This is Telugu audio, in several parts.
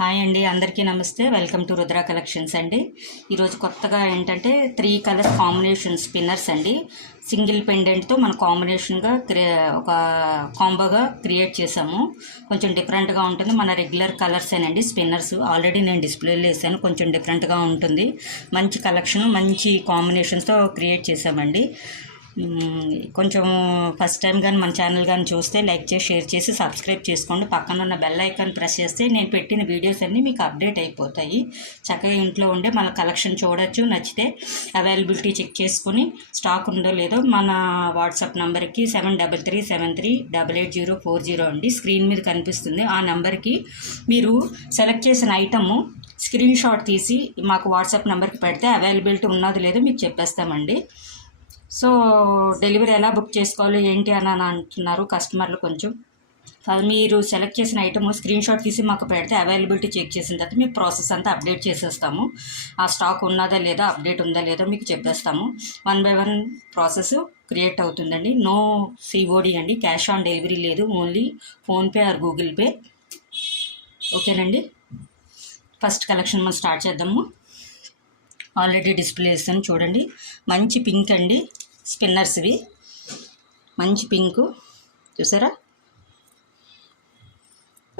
హాయ్ అండి, అందరికీ నమస్తే. వెల్కమ్ టు రుద్ర కలెక్షన్స్ అండి. ఈరోజు కొత్తగా ఏంటంటే 3 కలర్స్ కాంబినేషన్ స్పిన్నర్స్ అండి. సింగిల్ పెండెంట్తో మన కాంబినేషన్గా ఒక కాంబోగా క్రియేట్ చేసాము. కొంచెం డిఫరెంట్గా ఉంటుంది. మన రెగ్యులర్ కలర్సేనండి స్పిన్నర్స్. ఆల్రెడీ నేను డిస్ప్లేలో వేసాను. కొంచెం డిఫరెంట్గా ఉంటుంది. మంచి కలెక్షన్, మంచి కాంబినేషన్స్తో క్రియేట్ చేసామండి. కొంచెం ఫస్ట్ టైం కానీ మన ఛానల్ కానీ చూస్తే లైక్ చేసి, షేర్ చేసి, సబ్స్క్రైబ్ చేసుకోండి. పక్కన ఉన్న బెల్ ఐకాన్ ప్రెస్ చేస్తే నేను పెట్టిన వీడియోస్ అన్నీ మీకు అప్డేట్ అయిపోతాయి. చక్కగా ఇంట్లో ఉండే మన కలెక్షన్ చూడొచ్చు. నచ్చితే అవైలబిలిటీ చెక్ చేసుకుని స్టాక్ ఉందో లేదో మన వాట్సాప్ నెంబర్కి 7337388040 అండి, స్క్రీన్ మీద కనిపిస్తుంది. ఆ నెంబర్కి మీరు సెలెక్ట్ చేసిన ఐటము స్క్రీన్ షాట్ తీసి మాకు వాట్సాప్ నెంబర్కి పెడితే అవైలబిలిటీ ఉన్నది లేదో మీకు చెప్పేస్తామండి. సో డెలివరీ ఎలా బుక్ చేసుకోవాలి ఏంటి అని అంటున్నారు కస్టమర్లు. కొంచెం మీరు సెలెక్ట్ చేసిన ఐటమ్ స్క్రీన్ షాట్ తీసి మాకు పెడితే అవైలబిలిటీ చెక్ చేసిన తర్వాత మీకు ప్రాసెస్ అంతా అప్డేట్ చేసేస్తాము. ఆ స్టాక్ ఉన్నదా లేదా, అప్డేట్ ఉందా లేదో మీకు చెప్పేస్తాము. 1 by 1 ప్రాసెస్ క్రియేట్ అవుతుందండి. నో సిఓడి అండి, క్యాష్ ఆన్ డెలివరీ లేదు. Only PhonePe are Google pay. ఓకేనండి. ఫస్ట్ కలెక్షన్ మనం స్టార్ట్ చేద్దాము. ఆల్రెడీ డిస్ప్లే చేస్తాను చూడండి. మంచి పింక్ అండి, స్పిన్నర్స్ ఇవి. మంచి పింకు చూసారా.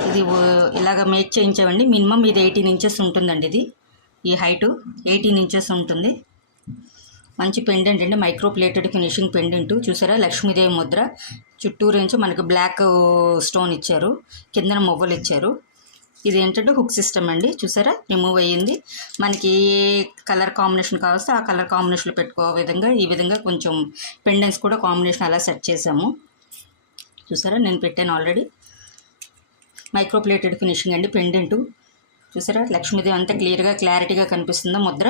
ఇది ఇలాగ మేక్ చేయించామండి. మినిమం ఇది 18 ఇంచెస్ ఉంటుందండి. ఇది ఈ హైటు 18 ఇంచెస్ ఉంటుంది. మంచి పెండెంట్ అండి, మైక్రో ప్లేటెడ్ ఫినిషింగ్ పెండెంట్ చూసారా. లక్ష్మీదేవి ముద్ర, చుట్టూరు నుంచి మనకి బ్లాక్ స్టోన్ ఇచ్చారు, కిందన మొవ్వలు ఇచ్చారు. ఇది ఏంటంటే హుక్ సిస్టమ్ అండి. చూసారా, రిమూవ్ అయ్యింది. మనకి ఏ కలర్ కాంబినేషన్ కావాల్సి ఆ కలర్ కాంబినేషన్లో పెట్టుకో విధంగా ఈ విధంగా కొంచెం పెండెంట్స్ కూడా కాంబినేషన్ అలా సెట్ చేసాము. చూసారా, నేను పెట్టాను ఆల్రెడీ. మైక్రో ప్లేటెడ్ ఫినిషింగ్ అండి పెండెంటు. చూసారా, లక్ష్మీదేవి అంతా క్లారిటీగా కనిపిస్తుందా ముద్ర.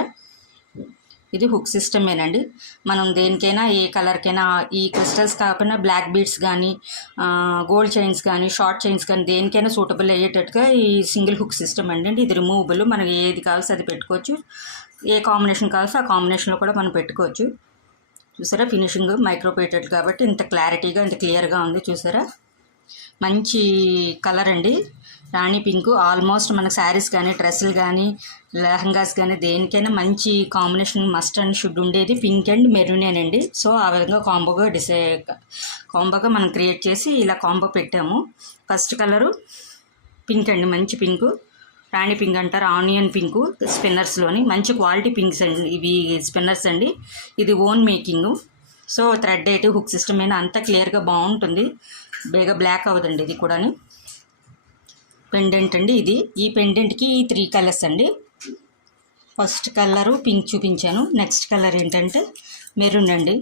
ఇది హుక్ సిస్టమేనండి. మనం దేనికైనా ఏ కలర్కైనా ఈ క్రిస్టల్స్ కాకుండా బ్లాక్ బీడ్స్ కానీ, గోల్డ్ చైన్స్ కానీ, షార్ట్ చైన్స్ కానీ దేనికైనా సూటబుల్ అయ్యేటట్టుగా ఈ సింగిల్ హుక్ సిస్టమ్ అండి. ఇది రిమూవబుల్. మనకి ఏది కావాల్సి అది పెట్టుకోవచ్చు. ఏ కాంబినేషన్ కావాల్సి ఆ కాంబినేషన్లో కూడా మనం పెట్టుకోవచ్చు. చూసారా, ఫినిషింగ్ మైక్రో ప్లేటెడ్ కాబట్టి ఇంత క్లారిటీగా, ఇంత క్లియర్గా ఉంది. చూసారా, మంచి కలర్ అండి, రాణి పింకు. ఆల్మోస్ట్ మనకు శారీస్ కానీ, డ్రెస్సులు కానీ, లెహంగాస్ కానీ దేనికైనా మంచి కాంబినేషన్ మస్ట్ అండ్ షుడ్ ఉండేది పింక్ అండ్ మెరూనేనండి. సో ఆ విధంగా కాంబోగా మనం క్రియేట్ చేసి ఇలా కాంబో పెట్టాము. ఫస్ట్ కలరు పింక్ అండి, మంచి పింకు, రాణి పింక్ అంటారు, ఆనియన్ పింకు. స్పిన్నర్స్లోని మంచి క్వాలిటీ పింక్స్ అండి ఇవి స్పిన్నర్స్ అండి. ఇది ఓన్ మేకింగు. సో థ్రెడ్ అయితే హుక్ సిస్టమ్ అయినా అంతా క్లియర్గా బాగుంటుంది. బేగా బ్లాక్ అవ్వదండి. ఇది కూడా పెండెంట్ అండి. ఈ పెండెంట్కి 3 కలర్స్ అండి. ఫస్ట్ కలరు పింక్ చూపించాను. నెక్స్ట్ కలర్ ఏంటంటే మెరూన్ అండి.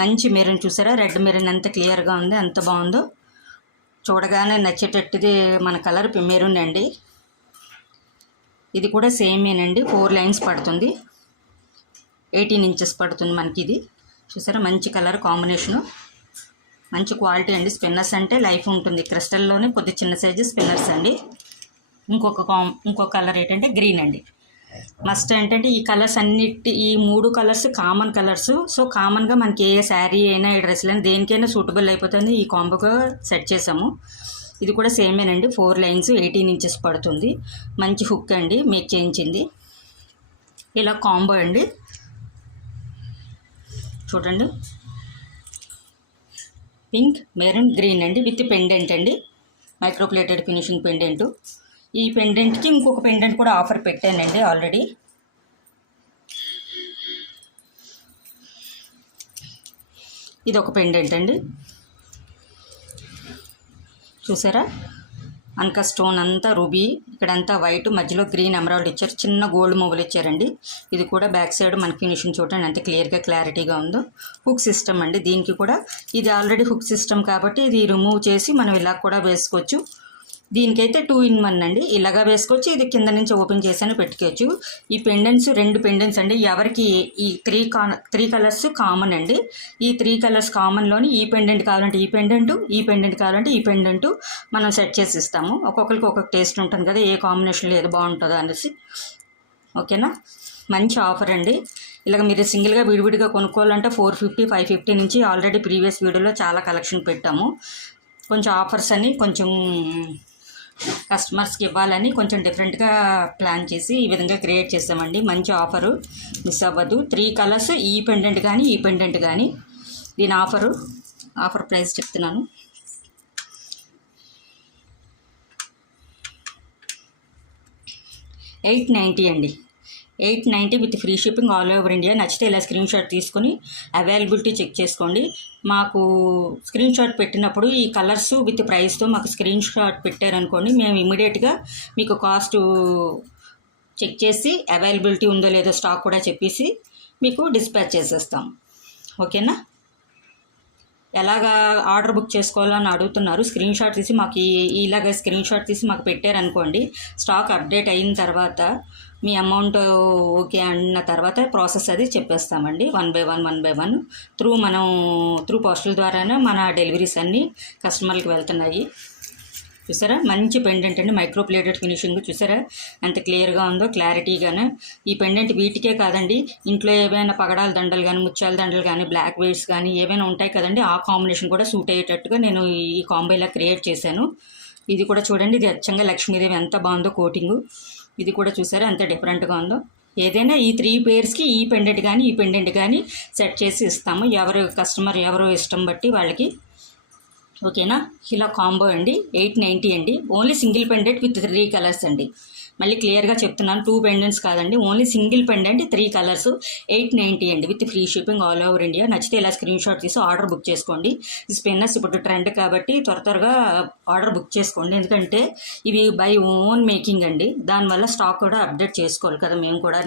మంచి మెరూన్. చూసారా, రెడ్ మెరూన్ ఎంత క్లియర్గా ఉంది, ఎంత బాగుందో. చూడగానే నచ్చేటట్టుది మన కలర్ మెరూన్ అండి. ఇది కూడా సేమేనండి. 4 లైన్స్ పడుతుంది, 18 ఇంచెస్ పడుతుంది మనకి ఇది. చూసారా, మంచి కలర్ కాంబినేషను, మంచి క్వాలిటీ అండి. స్పిన్నర్స్ అంటే లైఫ్ ఉంటుంది. క్రిస్టల్లోనే కొద్ది చిన్న సైజు స్పిన్నర్స్ అండి. ఇంకొక కలర్ ఏంటంటే గ్రీన్ అండి. మస్ట్ ఏంటంటే ఈ కలర్స్ ఈ 3 కలర్స్ కామన్ కలర్స్. సో కామన్గా మనకి ఏ శారీ అయినా, ఏ డ్రెస్లు అయినా దేనికైనా సూటబుల్ అయిపోతుంది. ఈ కాంబోగా సెట్ చేసాము. ఇది కూడా సేమేనండి. 4 లైన్స్ 18 ఇంచెస్ పడుతుంది. మంచి హుక్ అండి, మేక్ చేయించింది. ఇలా కాంబో అండి. చూడండి, పింక్, మెరూన్, గ్రీన్ అండి విత్ పెండెంట్ అండి. Micro plated finishing pendant. ఈ పెండెంట్కి ఇంకొక పెండెంట్ కూడా ఆఫర్ పెట్టానండి ఆల్రెడీ. ఇది ఒక పెండెంట్ అండి. చూసారా, అంకా స్టోన్ అంతా రూబీ, ఇక్కడంతా వైట్, మధ్యలో గ్రీన్ ఎమరాల్డ్ ఇచ్చారు, చిన్న గోల్డ్ మొబైల్ ఇచ్చారండి. ఇది కూడా బ్యాక్ సైడ్ మన ఫినిషింగ్ చూడండి ఎంత క్లారిటీగా ఉందో. హుక్ సిస్టమ్ అండి. దీనికి కూడా ఇది ఆల్రెడీ హుక్ సిస్టమ్ కాబట్టి ఇది రిమూవ్ చేసి మనం ఇలా కూడా వేసుకోవచ్చు. దీనికైతే 2 in 1 అండి. ఇలాగా వేసుకోవచ్చు, ఇది కింద నుంచి ఓపెన్ చేసి పెట్టుకోవచ్చు. ఈ పెండెంట్స్ 2 పెండెంట్స్ అండి. ఎవరికి ఈ 3 కలర్స్ కామన్ అండి. ఈ 3 కలర్స్ కామన్లోని ఈ పెండెంట్ కావాలంటే ఈ పెండెంట్, ఈ పెండెంట్ కావాలంటే ఈ పెండెంట్ మనం సెట్ చేసి ఇస్తాము. ఒక్కొక్కరికి ఒక్కొక్క టేస్ట్ ఉంటుంది కదా, ఏ కాంబినేషన్లో ఏది బాగుంటుందో అనేసి. ఓకేనా, మంచి ఆఫర్ అండి. ఇలాగ మీరు సింగిల్గా విడివిడిగా కొనుక్కోవాలంటే 450, 550 నుంచి ఆల్రెడీ ప్రీవియస్ వీడియోలో చాలా కలెక్షన్ పెట్టాము. కొంచెం ఆఫర్స్ అని కొంచెం కస్టమర్స్కి ఇవ్వాలని కొంచెం డిఫరెంట్గా ప్లాన్ చేసి ఈ విధంగా క్రియేట్ చేసామండి. మంచి ఆఫరు, మిస్ అవ్వద్దు. 3 కలర్స్, ఈ పెండెంట్ కానీ ఈ పెండెంట్ కానీ. దీని ఆఫర్ ప్రైస్ చెప్తున్నాను. $890 అండి. $890 with free shipping all over India. నచ్చితే ఇలా స్క్రీన్ షాట్ తీసుకొని అవైలబిలిటీ చెక్ చేసుకోండి. మాకు స్క్రీన్ షాట్ పెట్టినప్పుడు ఈ కలర్స్ విత్ ప్రైస్తో మాకు స్క్రీన్ షాట్ పెట్టారనుకోండి, మేము ఇమీడియట్గా మీకు కాస్ట్ చెక్ చేసి అవైలబిలిటీ ఉందో లేదో స్టాక్ కూడా చెప్పేసి మీకు డిస్పాచ్ చేసేస్తాం. ఓకేనా? ఎలాగా ఆర్డర్ బుక్ చేసుకోవాలని అడుగుతున్నారు. స్క్రీన్ షాట్ తీసి మాకు ఇలాగ స్క్రీన్ షాట్ తీసి మాకు పెట్టారనుకోండి, స్టాక్ అప్డేట్ అయిన తర్వాత మీ అమౌంట్ ఓకే అన్న తర్వాత ప్రాసెస్ అది చెప్పేస్తామండి. 1 by 1 త్రూ పోస్టల్ ద్వారానే మన డెలివరీస్ అన్నీ కస్టమర్లకు వెళ్తున్నాయి. చూసారా, మంచి పెండెంట్ అండి. మైక్రో ప్లేటెడ్ ఫినిషింగ్ చూసారా ఎంత క్లియర్గా ఉందో, క్లారిటీగానే. ఈ పెండెంట్ వీటికే కాదండి, ఇంట్లో ఏవైనా పగడాల దండలు కానీ, ముత్యాల దండలు కానీ, బ్లాక్ బీడ్స్ కానీ ఏవైనా ఉంటాయి కదండి, ఆ కాంబినేషన్ కూడా సూట్ అయ్యేటట్టుగా నేను ఈ కాంబో ఇలా క్రియేట్ చేశాను. ఇది కూడా చూడండి, ఇది అచ్చంగా లక్ష్మీదేవి ఎంత బాగుందో కోటింగు. ఇది కూడా చూసారా ఎంత డిఫరెంట్గా ఉందో. ఏదైనా ఈ 3 పేర్స్కి ఈ పెండెంట్ కానీ సెట్ చేసి ఇస్తాము. కస్టమర్ ఎవరు ఇష్టం బట్టి వాళ్ళకి. ఓకేనా? ఇలా కాంబో అండి. 890 అండి. Only single pendant with 3 colours అండి. మళ్ళీ క్లియర్గా చెప్తున్నాను, 2 పెండెంట్స్ కాదండి, ఓన్లీ సింగిల్ పెండెంట్ 3 కలర్స్. 890 అండి with free shipping all over India. నచ్చితే ఇలా స్క్రీన్ షాట్ తీసి ఆర్డర్ బుక్ చేసుకోండి. ఈ స్పిన్నర్స్ ఇప్పుడు ట్రెండ్ కాబట్టి త్వరగా ఆర్డర్ బుక్ చేసుకోండి. ఎందుకంటే ఇవి బై ఓన్ మేకింగ్ అండి, దానివల్ల స్టాక్ కూడా అప్డేట్ చేసుకోవాలి కదా మేము కూడా.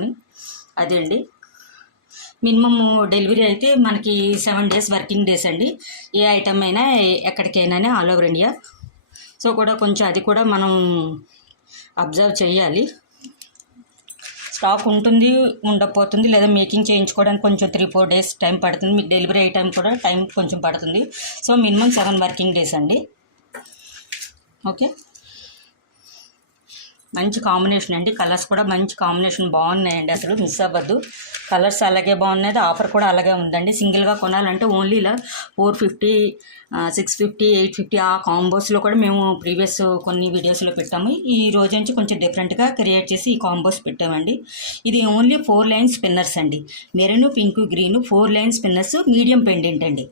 అదే అండి. మినిమమ్ డెలివరీ అయితే మనకి 7 days వర్కింగ్ డేస్ అండి. ఏ ఐటమ్ అయినా ఎక్కడికైనా ఆల్ ఓవర్ ఇండియా. సో కూడా కొంచెం అది కూడా మనం అబ్జర్వ్ చేయాలి. స్టాక్ ఉంటుంది, ఉండకపోతుంది, లేదా మేకింగ్ చేయించుకోవడానికి కొంచెం 3-4 days టైం పడుతుంది. మీకు డెలివరీ అయ్యే టైం కొంచెం పడుతుంది. సో మినిమం 7 వర్కింగ్ డేస్ అండి. ఓకే, మంచి కాంబినేషన్ అండి. కలర్స్ కూడా మంచి కాంబినేషన్ బాగున్నాయండి, అసలు మిస్ అవ్వద్దు. కలర్స్ అలాగే బాగున్నాయి, ఆఫర్ కూడా అలాగే ఉందండి. సింగిల్గా కొనాలంటే ఓన్లీ ఇలా 450, 650, 850 ఆ కాంబోస్లో కూడా మేము ప్రీవియస్ కొన్ని వీడియోస్లో పెట్టాము. ఈ రోజు నుంచి కొంచెం డిఫరెంట్గా క్రియేట్ చేసి ఈ కాంబోస్ పెట్టామండి. ఇది ఓన్లీ 4 లైన్ స్పిన్నర్స్ అండి. Maroon, pink, green 4 line spinners, medium pendant అండి.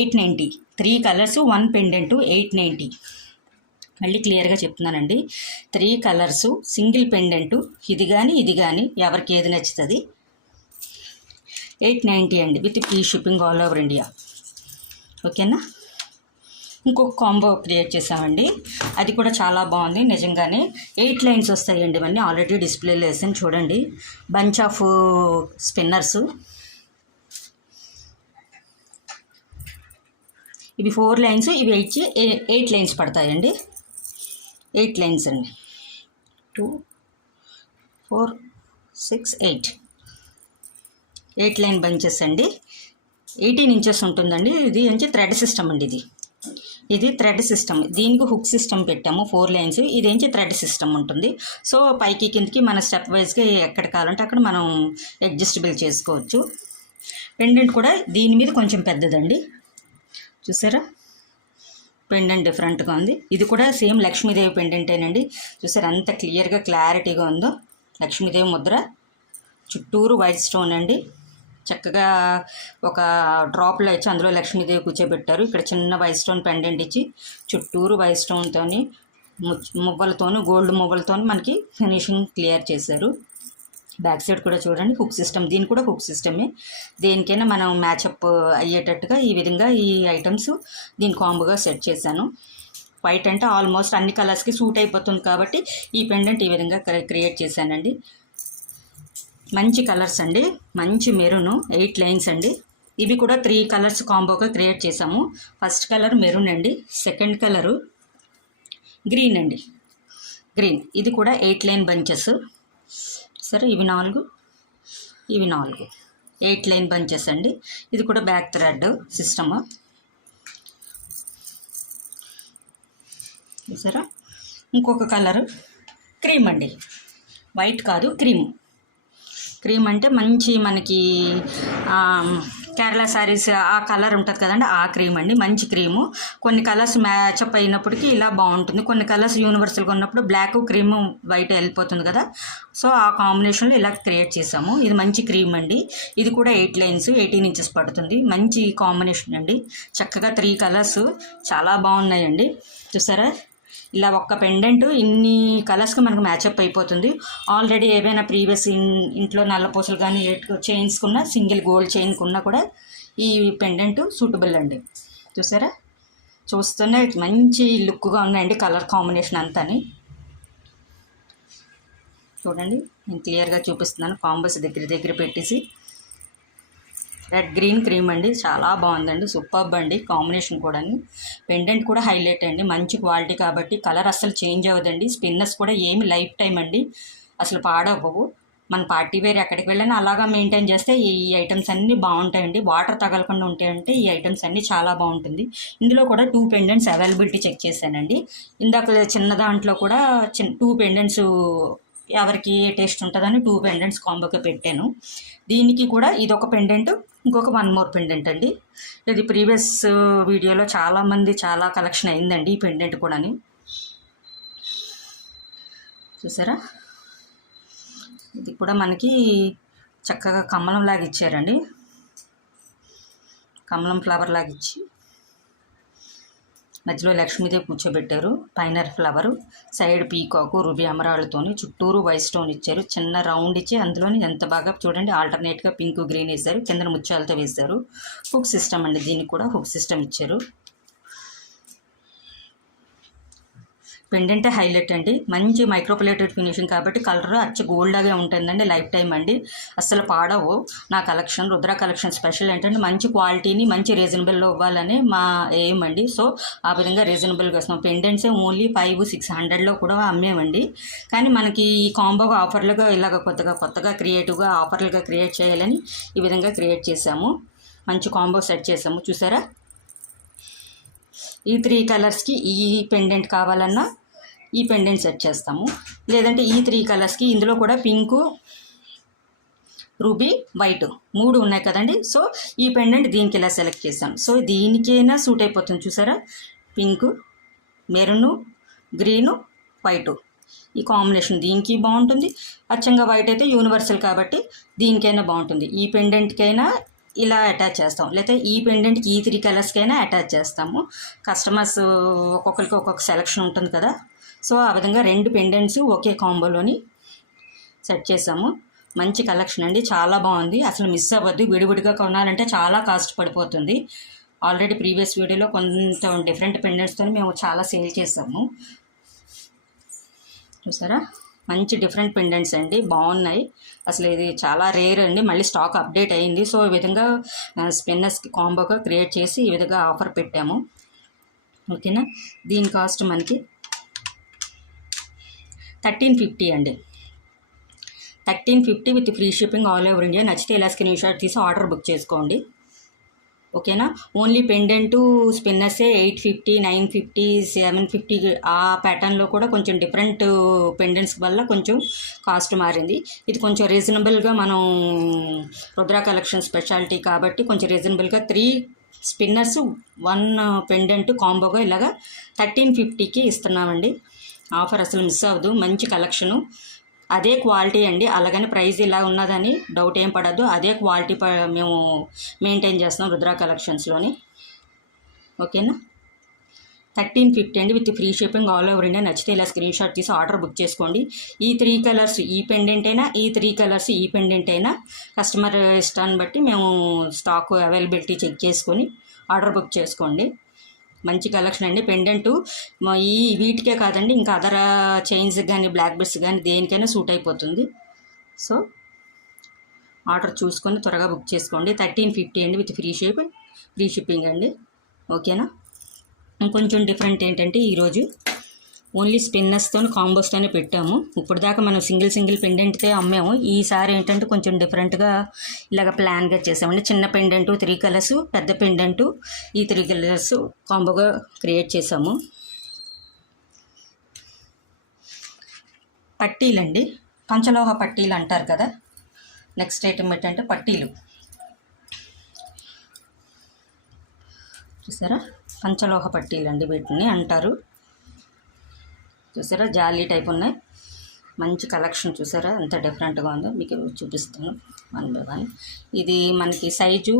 890. 3 కలర్స్, 1 పెండెంట్. 890. మళ్ళీ క్లియర్గా చెప్తున్నానండి, 3 కలర్సు, సింగిల్ పెండెంటు, ఇది కానీ ఎవరికి ఏది నచ్చుతుంది. 890 అండి with free shipping all over India. ఓకేనా? ఇంకొక కాంబో క్రియేట్ చేసామండి, అది కూడా చాలా బాగుంది నిజంగానే. 8 లైన్స్ వస్తాయండి. ఇవన్నీ ఆల్రెడీ డిస్ప్లేలో వేసాను చూడండి. Bunch of spinners. ఇవి 4 లైన్స్, ఇవి 8 లైన్స్ పడతాయండి. 8 లైన్స్ అండి. 2, 4, 6, 8 లైన్ బంచెస్ అండి. 18 inches ఉంటుందండి. ఇది నుంచి థ్రెడ్ సిస్టమ్ అండి. ఇది థ్రెడ్ సిస్టమ్. దీనికి హుక్ సిస్టమ్ పెట్టాము. 4 లైన్స్. ఇది నుంచి థ్రెడ్ సిస్టమ్ ఉంటుంది. సో పైకి కిందకి మన స్టెప్ వైజ్గా ఎక్కడ కావాలంటే అక్కడ మనం అడ్జస్టబుల్ చేసుకోవచ్చు. పెండెంట్ కూడా దీని మీద కొంచెం పెద్దదండి. చూసారా, పెండెంట్ డిఫరెంట్గా ఉంది. ఇది కూడా సేమ్ లక్ష్మీదేవి పెండెంటేనండి. చూసారా అంత క్లియర్గా క్లారిటీగా ఉందో. లక్ష్మీదేవి ముద్ర, చుట్టూరు వైట్ స్టోన్ అండి. చక్కగా ఒక డ్రాప్లో ఇచ్చి అందులో లక్ష్మీదేవి కూర్చోబెట్టారు. ఇక్కడ చిన్న వైట్ స్టోన్ పెండెంట్ ఇచ్చి చుట్టూరు వైట్ స్టోన్తో మువ్వలతోని, గోల్డ్ మువ్వలతో మనకి ఫినిషింగ్ క్లియర్ చేశారు. బ్యాక్ సైడ్ కూడా చూడండి హుక్ సిస్టమ్. దీని కూడా హుక్ సిస్టమే. దేనికైనా మనం మ్యాచప్ అయ్యేటట్టుగా ఈ విధంగా ఈ ఐటమ్స్ దీని కాంబోగా సెట్ చేశాను. వైట్ అంటే ఆల్మోస్ట్ అన్ని కలర్స్కి సూట్ అయిపోతుంది కాబట్టి ఈ పెండెంట్ ఈ విధంగా క్రియేట్ చేశానండి. మంచి కలర్స్ అండి. మంచి మెరూను, 8 లైన్స్ అండి. ఇవి కూడా 3 కలర్స్ కాంబోగా క్రియేట్ చేసాము. ఫస్ట్ కలర్ మెరూన్ అండి. సెకండ్ కలరు గ్రీన్ అండి. గ్రీన్. ఇది కూడా 8 లైన్ బంచెస్. సరే, ఇవి 4, ఇవి 4, 8 లైన్ బంచెస్ అండి. ఇది కూడా బ్యాక్ థ్రెడ్ సిస్టమ్. చూసారా, ఇంకొక కలరు క్రీమ్ అండి. వైట్ కాదు, క్రీమ్. క్రీమ్ అంటే మంచి మనకి కేరళ శారీస్ ఆ కలర్ ఉంటుంది కదండి, ఆ క్రీమ్ అండి. మంచి క్రీము. కొన్ని కలర్స్ మ్యాచప్ అయినప్పటికీ ఇలా బాగుంటుంది. కొన్ని కలర్స్ యూనివర్సల్గా ఉన్నప్పుడు బ్లాక్ క్రీమ్ వైట్ వెళ్ళిపోతుంది కదా, సో ఆ కాంబినేషన్లో ఇలా క్రియేట్ చేసాము. ఇది మంచి క్రీమ్ అండి. ఇది కూడా 8 లైన్స్ 18 ఇంచెస్ పడుతుంది. మంచి కాంబినేషన్ అండి. చక్కగా 3 కలర్స్ చాలా బాగున్నాయండి. చూసారా, ఇలా ఒక్క పెండెంట్ ఇన్ని కలర్స్కి మనకు మ్యాచప్ అయిపోతుంది. ఆల్రెడీ ఏవైనా ప్రీవియస్ ఇంట్లో నల్లపూసలు కానీ చైన్స్ కున్నా, సింగిల్ గోల్డ్ చైన్ కున్నా కూడా ఈ పెండెంట్ సూటబుల్ అండి. చూసారా, చూస్తూనే మంచి లుక్గా ఉన్నాయండి కలర్ కాంబినేషన్ అంతాని. చూడండి, నేను క్లియర్గా చూపిస్తున్నాను. కాంబోస్ దగ్గర పెట్టేసి రెడ్ గ్రీన్ క్రీమ్ అండి. చాలా బాగుందండి, సూపర్బ్ అండి కాంబినేషన్ కూడా. పెండెంట్ కూడా హైలైట్ అండి, మంచి క్వాలిటీ కాబట్టి కలర్ అస్సలు చేంజ్ అవ్వదండి. స్పిన్నర్స్ కూడా ఏమి లైఫ్ టైం అండి, అసలు పాడవ్వవు. మన పార్టీ వేర్ ఎక్కడికి వెళ్ళినా అలాగా మెయింటైన్ చేస్తే ఈ ఐటమ్స్ అన్నీ బాగుంటాయండి. వాటర్ తగలకుండా ఉంటాయంటే ఈ ఐటమ్స్ అన్నీ చాలా బాగుంటుంది. ఇందులో కూడా 2 పెండెంట్స్ అవైలబిలిటీ చెక్ చేశానండి. ఇందాక చిన్న దాంట్లో కూడా 2 పెండెంట్స్ ఎవరికి ఏ టేస్ట్ ఉంటుందని 2 పెండెంట్స్ కాంబోకి పెట్టాను. దీనికి కూడా ఇదొక పెండెంట్, ఇంకొక 1 మోర్ పెండెంట్ అండి. ఇది ప్రీవియస్ వీడియోలో చాలా కలెక్షన్ అయిందండి ఈ పెండెంట్ కూడా. చూసారా, ఇది కూడా మనకి చక్కగా కమలం లాగా ఇచ్చారండి. కమలం ఫ్లవర్ లాగా ఇచ్చి మధ్యలో లక్ష్మీదేవి కూర్చోబెట్టారు. పైన ఫ్లవరు, సైడ్ పీకాకు రుబీ అమరాలతోని చుట్టూరు వైట్ స్టోన్ ఇచ్చారు. చిన్న రౌండ్ ఇచ్చి అందులోని ఎంత బాగా చూడండి ఆల్టర్నేట్గా పింక్ గ్రీన్ వేశారు, కింద ముత్యాలతో వేశారు. హుక్ సిస్టమ్ అండి, దీనికి కూడా హుక్ సిస్టమ్ ఇచ్చారు. పెండెంటే హైలైట్ అండి. మంచి మైక్రోప్లేటెడ్ ఫినిషింగ్ కాబట్టి కలర్ అచ్చ గోల్డ్ లాగే ఉంటుందండి, లైఫ్ టైం అండి, అస్సలు పాడవు. నా కలెక్షన్ రుద్ర కలెక్షన్ స్పెషల్ ఏంటంటే మంచి క్వాలిటీని మంచి రీజనబుల్లో ఇవ్వాలని మా ఎయిమ్ అండి. సో ఆ విధంగా రీజనబుల్గా వస్తున్నాం. పెండెంట్సే ఓన్లీ 500-600లో కూడా అమ్మేమండి. కానీ మనకి ఈ కాంబోగా ఆఫర్లుగా ఇలాగ కొత్తగా క్రియేటివ్గా ఆఫర్లుగా క్రియేట్ చేయాలని ఈ విధంగా క్రియేట్ చేసాము. మంచి కాంబో సెట్ చేసాము. చూసారా, ఈ 3 కలర్స్కి ఈ పెండెంట్ కావాలన్నా ఈ పెండెంట్ సెట్ చేస్తాము. లేదంటే ఈ 3 కలర్స్కి ఇందులో కూడా పింకు, రూబీ, వైట్ 3 ఉన్నాయి కదండి. సో ఈ పెండెంట్ దీనికి ఇలా సెలెక్ట్ చేస్తాను. సో దీనికైనా సూట్ అయిపోతుంది. చూసారా, పింకు, మెరూను, గ్రీను, వైటు ఈ కాంబినేషన్ దీనికి బాగుంటుంది. అచ్చంగా వైట్ అయితే యూనివర్సల్ కాబట్టి దీనికైనా బాగుంటుంది. ఈ పెండెంట్కైనా ఇలా అటాచ్ చేస్తాం, లేకపోతే ఈ పెండెంట్కి ఈ 3 కలర్స్కైనా అటాచ్ చేస్తాము. కస్టమర్స్ ఒక్కొక్కరికి ఒక్కొక్క సెలెక్షన్ ఉంటుంది కదా, సో ఆ విధంగా 2 పెండెంట్స్ ఒకే కాంబోలోని సెట్ చేసాము. మంచి కలెక్షన్ అండి, చాలా బాగుంది, అసలు మిస్ అవ్వద్దు. విడివిడిగా కొనాలంటే చాలా కాస్ట్ పడిపోతుంది. ఆల్రెడీ ప్రీవియస్ వీడియోలో కొంత డిఫరెంట్ పెండెంట్స్తో మేము చాలా సేల్ చేసాము. చూసారా, మంచి డిఫరెంట్ పెండెంట్స్ అండి, బాగున్నాయి. అసలు ఇది చాలా రేర్ అండి, మళ్ళీ స్టాక్ అప్డేట్ అయింది. సో ఈ విధంగా స్పిన్నర్స్కి కాంబోగా క్రియేట్ చేసి ఈ విధంగా ఆఫర్ పెట్టాము. ఓకేనా, దీని కాస్ట్ మనకి 1350 అండి. 1350 with free shipping all over India. నచ్చితే ఇలా స్క్రీన్ షాట్ తీసి ఆర్డర్ బుక్ చేసుకోండి. ఓకేనా, ఓన్లీ పెండెంటు స్పిన్నర్సే 850, 950, 750 ఆ ప్యాటర్న్లో కూడా కొంచెం డిఫరెంట్ పెండెంట్స్ వల్ల కొంచెం కాస్ట్ మారింది. ఇది కొంచెం రీజనబుల్గా మనం రుద్ర కలెక్షన్ స్పెషాలిటీ కాబట్టి కొంచెం రీజనబుల్గా 3 స్పిన్నర్స్ 1 పెండెంట్ కాంబోగా ఇలాగా 1350కి ఇస్తున్నామండి. ఆఫర్ అసలు మిస్ అవ్వదు, మంచి కలెక్షను, అదే క్వాలిటీ అండి. అలాగని ప్రైస్ ఇలా ఉన్నదని డౌట్ ఏం పడద్దు, అదే క్వాలిటీ మేము మెయింటైన్ చేస్తున్నాం రుద్ర కలెక్షన్స్లోని. ఓకేనా, 1350 అండి with free shipping all over India. నచ్చితే ఇలా స్క్రీన్ షాట్ తీసి ఆర్డర్ బుక్ చేసుకోండి. ఈ 3 కలర్స్ ఈ పెండెంట్ అయినా, ఈ 3 కలర్స్ ఈ పెండెంట్ అయినా కస్టమర్ ఇష్టాన్ని బట్టి మేము స్టాక్ అవైలబిలిటీ చెక్ చేసుకొని ఆర్డర్ బుక్ చేసుకోండి. మంచి కలెక్షన్ అండి. పెండెంటు ఈ వీటికే కాదండి, ఇంకా అదర్ చైన్స్ కానీ బ్లాక్ బెడ్స్ కానీ దేనికైనా సూట్ అయిపోతుంది. సో ఆర్డర్ చూసుకొని త్వరగా బుక్ చేసుకోండి. 1350 అండి విత్ ఫ్రీ షిప్పింగ్ అండి. ఓకేనా, ఇంకొంచెం డిఫరెంట్ ఏంటంటే ఈరోజు ఓన్లీ స్పిన్నర్స్తో కాంబోస్తోనే పెట్టాము. ఇప్పుడు దాకా మనం సింగిల్ పెండెంట్తో అమ్మాము. ఈసారి ఏంటంటే కొంచెం డిఫరెంట్గా ఇలాగ ప్లాన్గా చేసామండి. చిన్న పెండెంటు 3 కలర్స్, పెద్ద పెండెంటు ఈ 3 కలర్స్ కాంబోగా క్రియేట్ చేసాము. పట్టీలండి, పంచలోహ పట్టీలు అంటారు కదా. నెక్స్ట్ ఐటమ్ ఏంటంటే పట్టీలు. చూసారా, పంచలోహ పట్టీలు అండి వీటిని అంటారు. చూసారా, జాలీ టైప్ ఉన్నాయి. మంచి కలెక్షన్ చూసారా ఎంత డిఫరెంట్గా ఉందో, మీకు చూపిస్తాను వన్ బై వన్. ఇది మనకి సైజు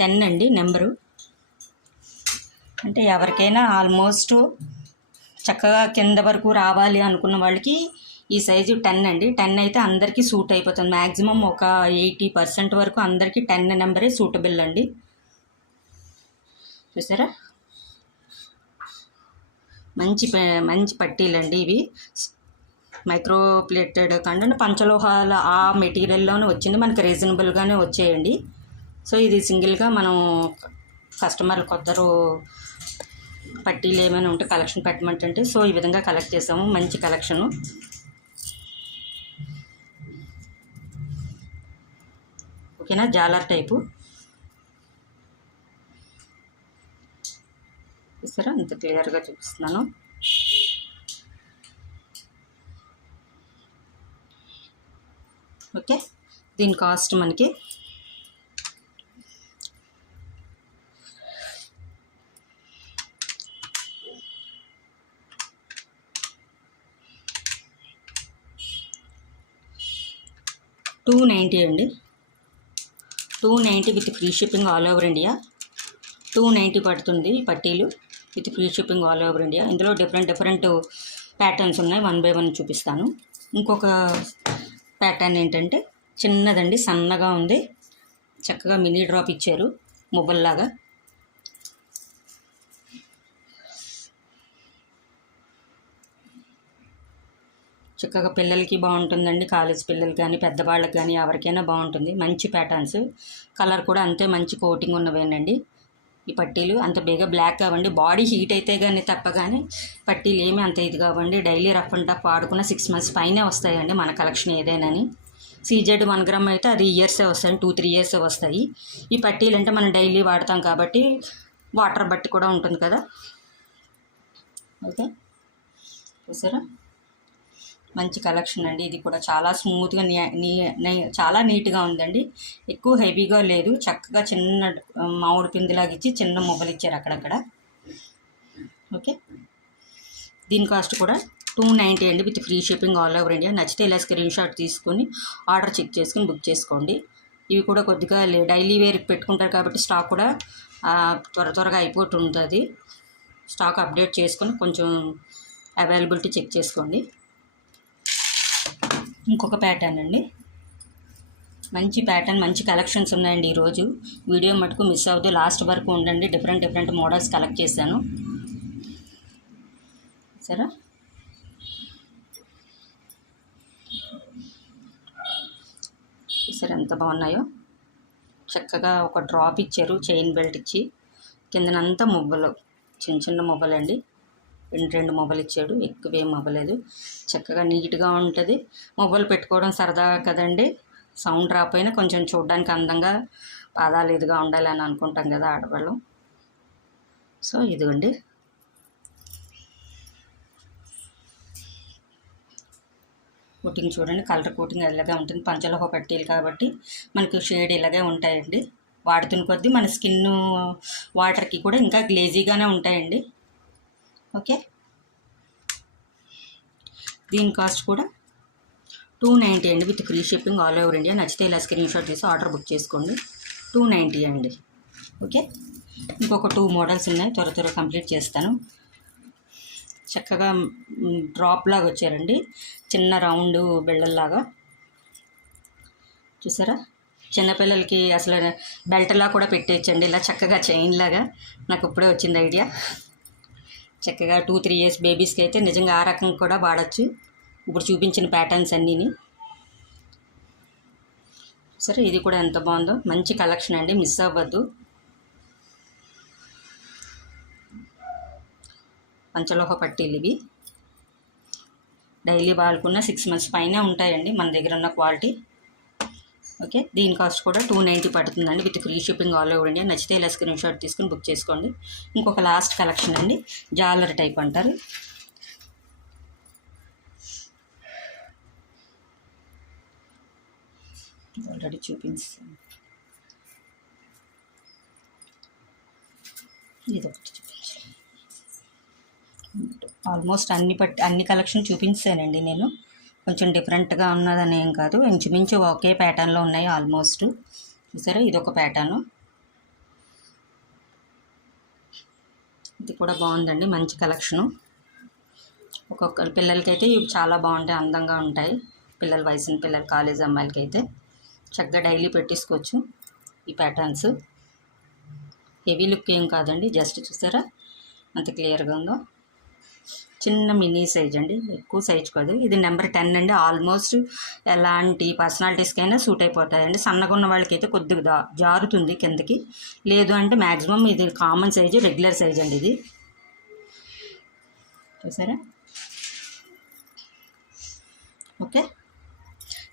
10 అండి, నెంబరు. అంటే ఎవరికైనా ఆల్మోస్ట్ చక్కగా కింద వరకు రావాలి అనుకున్న వాళ్ళకి ఈ సైజు 10 అండి. 10 అయితే అందరికీ సూట్ అయిపోతుంది. మ్యాక్సిమం ఒక 80% వరకు అందరికీ 10 నెంబరే సూటబుల్ అండి. చూసారా, మంచి పట్టీలండి ఇవి. మైక్రో ప్లేటెడ్ కంటే పంచలోహాల ఆ మెటీరియల్లోనే వచ్చింది, మనకి రీజనబుల్గానే వచ్చేయండి. సో ఇది సింగిల్గా మనం కస్టమర్లు కొద్దరు పట్టీలు ఏమైనా ఉంటే కలెక్షన్ పెట్టమంటే సో ఈ విధంగా కలెక్ట్ చేసాము. మంచి కలెక్షను. ఓకేనా, జాలర్ టైపు. చూసారా ఇంత క్లియర్గా చూపిస్తున్నాను. ఓకే, దీని కాస్ట్ మనకి $290 అండి. 290 with free shipping all over India. 290 పడుతుంది ఈ పట్టీలు with free shipping all over India. ఇందులో డిఫరెంట్ ప్యాటర్న్స్ ఉన్నాయి, వన్ బై వన్ చూపిస్తాను. ఇంకొక ప్యాటర్న్ ఏంటంటే చిన్నదండి, సన్నగా ఉంది, చక్కగా మినీ డ్రాప్ ఇచ్చారు మొబైల్లాగా. చక్కగా పిల్లలకి బాగుంటుందండి, కాలేజ్ పిల్లలకి కానీ పెద్దవాళ్ళకి కానీ ఎవరికైనా బాగుంటుంది. మంచి ప్యాటర్న్స్, కలర్ కూడా అంతే మంచి కోటింగ్ ఉన్నవేనండి. ఈ పట్టీలు అంత బేగా బ్లాక్ కావండి, బాడీ హీట్ అయితే కానీ తప్ప కానీ పట్టీలు ఏమీ అంత ఇది కావండి. డైలీ రఫ్ అండ్ టఫ్ వాడుకున్న 6 months పైనే వస్తాయండి మన కలెక్షన్ ఏదైనాని. సీజెడ్ 1 గ్రామ్ అయితే అది ఇయర్సే వస్తాయి, 2-3 years వస్తాయి. ఈ పట్టీలు అంటే మనం డైలీ వాడతాం కాబట్టి వాటర్ బట్టి కూడా ఉంటుంది కదా. ఓకే, చూసారా మంచి కలెక్షన్ అండి. ఇది కూడా చాలా స్మూత్గా చాలా నీట్గా ఉందండి. ఎక్కువ హెవీగా లేదు, చక్కగా చిన్న మామిడి పిందిలాగా ఇచ్చి చిన్న మొగ్గలు ఇచ్చారు అక్కడక్కడ. ఓకే, దీని కాస్ట్ కూడా 290 అండి with free shipping all over India. నచ్చితే ఇలా స్క్రీన్ షాట్ తీసుకొని ఆర్డర్ చెక్ చేసుకుని బుక్ చేసుకోండి. ఇవి కూడా కొద్దిగా డైలీ వేర్ పెట్టుకుంటారు కాబట్టి స్టాక్ కూడా త్వరగా అయిపోతుంటుంది. స్టాక్ అప్డేట్ చేసుకొని కొంచెం అవైలబిలిటీ చెక్ చేసుకోండి. ఇంకొక ప్యాటర్న్ అండి, మంచి ప్యాటర్న్, మంచి కలెక్షన్స్ ఉన్నాయండి. ఈరోజు వీడియో మటుకు మిస్ అవ్వదు, లాస్ట్ వరకు ఉండండి. డిఫరెంట్ మోడల్స్ కలెక్ట్ చేశాను. సరే, సరే ఎంత బాగున్నాయో. చక్కగా ఒక డ్రాప్ ఇచ్చారు, చైన్ బెల్ట్ ఇచ్చి, కిందనంతా మొబ్బలు, చిన్న మొబ్బలండి. 2 మొబైల్ ఇచ్చాడు, ఎక్కువేం అవ్వలేదు. చక్కగా నీట్గా ఉంటుంది. మొబైల్ పెట్టుకోవడం సరదా కదండి, సౌండ్ రాకపోయినా కొంచెం చూడడానికి అందంగా పాదాలు ఇదిగా ఉండాలని అనుకుంటాం కదా ఆడవాళ్ళం. సో ఇదిగోండి, కోటింగ్ చూడండి, కలర్ కోటింగ్ ఇలాగే ఉంటుంది. పంచలోహ పట్టీలు కాబట్టి మనకు షేడ్ ఇలాగే ఉంటాయండి. వాడుతున్న కొద్దీ మన స్కిన్ వాటర్కి కూడా ఇంకా గ్లేజీగానే ఉంటాయండి. ఓకే, దీని కాస్ట్ కూడా 290 అండి with free shipping all over India. నచ్చితే ఇలా స్క్రీన్ షాట్ తీసి ఆర్డర్ బుక్ చేసుకోండి. 290 అండి. ఓకే, ఇంకొక 2 మోడల్స్ ఉన్నాయి, త్వర కంప్లీట్ చేస్తాను. చక్కగా డ్రాప్ లాగా వచ్చారండి, చిన్న రౌండ్ బిళ్ళల్లాగా. చూసారా, చిన్నపిల్లలకి అసలు బెల్ట్లా కూడా పెట్టేయచ్చండి, ఇలా చక్కగా చైన్ లాగా. నాకు ఇప్పుడే వచ్చింది ఐడియా. చక్కగా 2-3 years బేబీస్కి అయితే నిజంగా ఆ రకం కూడా వాడచ్చు, ఇప్పుడు చూపించిన ప్యాటర్న్స్ అన్నీని. సరే, ఇది కూడా ఎంత బాగుందో, మంచి కలెక్షన్ అండి, మిస్ అవ్వద్దు. పంచలోహ పట్టీలు ఇవి, డైలీ వాడుకున్న 6 months పైనే ఉంటాయండి మన దగ్గర ఉన్న క్వాలిటీ. ఓకే, దీని కాస్ట్ కూడా 290 పడుతుందండి with free shipping all over India. నచ్చితే ఇలా స్క్రీన్ షాట్ తీసుకుని బుక్ చేసుకోండి. ఇంకొక లాస్ట్ కలెక్షన్ అండి, జాలర్ టైప్ అంటారు. ఆల్రెడీ చూపించాను. ఇది ఒకటి చూపించు. ఆల్మోస్ట్ అన్ని కలెక్షన్ చూపించానండి నేను. కొంచెం డిఫరెంట్గా ఉన్నదని ఏం కాదు, ఇంచుమించు ఒకే ప్యాటర్న్లో ఉన్నాయి ఆల్మోస్ట్. చూసారా, ఇది ఒక ప్యాటర్ను. ఇది కూడా బాగుందండి, మంచి కలెక్షను. ఒక్కొక్క పిల్లలకైతే ఇవి చాలా బాగుంటాయి, అందంగా ఉంటాయి. వయసున్న పిల్లలు, కాలేజ్ అమ్మాయిలకి అయితే చక్కగా డైలీ పెట్టేసుకోవచ్చు ఈ ప్యాటర్న్స్. హెవీ లుక్ ఏం కాదండి, జస్ట్ చూసారా అంత క్లియర్గా ఉందో. చిన్న మినీ సైజ్ అండి, ఎక్కువ సైజ్ కాదు. ఇది నెంబర్ 10 అండి. ఆల్మోస్ట్ ఎలాంటి పర్సనాలిటీస్కైనా సూట్ అయిపోతాయండి. సన్నగా ఉన్న వాళ్ళకి అయితే కొద్దిగా జారుతుంది కిందకి, లేదు అంటే మ్యాక్సిమం ఇది కామన్ సైజు, రెగ్యులర్ సైజ్ అండి ఇది. చూసారా, ఓకే.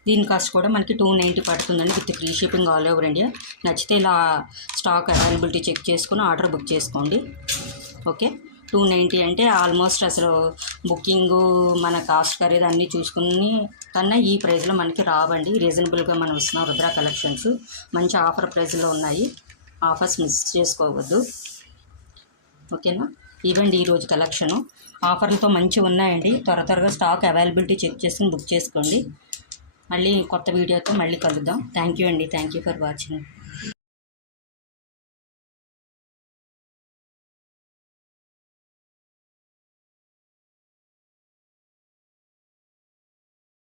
దీని కాస్ట్ కూడా మనకి 290 పడుతుందండి, with free shipping all over India. నచ్చితే ఇలా స్టాక్ అవైలబిలిటీ చెక్ చేసుకుని ఆర్డర్ బుక్ చేసుకోండి. ఓకే, 290 అంటే ఆల్మోస్ట్ అసలు బుకింగు మన కాస్ట్ ఖరీదు అన్నీ చూసుకుని కన్నా ఈ ప్రైస్లో మనకి రావండి. రీజనబుల్గా మనం ఇస్తున్నాం. రుద్ర కలెక్షన్స్ మంచి ఆఫర్ ప్రైస్లో ఉన్నాయి. ఆఫర్స్ మిస్ చేసుకోవద్దు, ఓకేనా. ఇవ్వండి ఈరోజు కలెక్షను. ఆఫర్లతో మంచిగా ఉన్నాయండి. త్వరగా స్టాక్ అవైలబిలిటీ చెక్ చేసుకుని బుక్ చేసుకోండి. మళ్ళీ కొత్త వీడియోతో మళ్ళీ కలుద్దాం. థ్యాంక్ యూ అండి, థ్యాంక్ యూ ఫర్ వాచింగ్.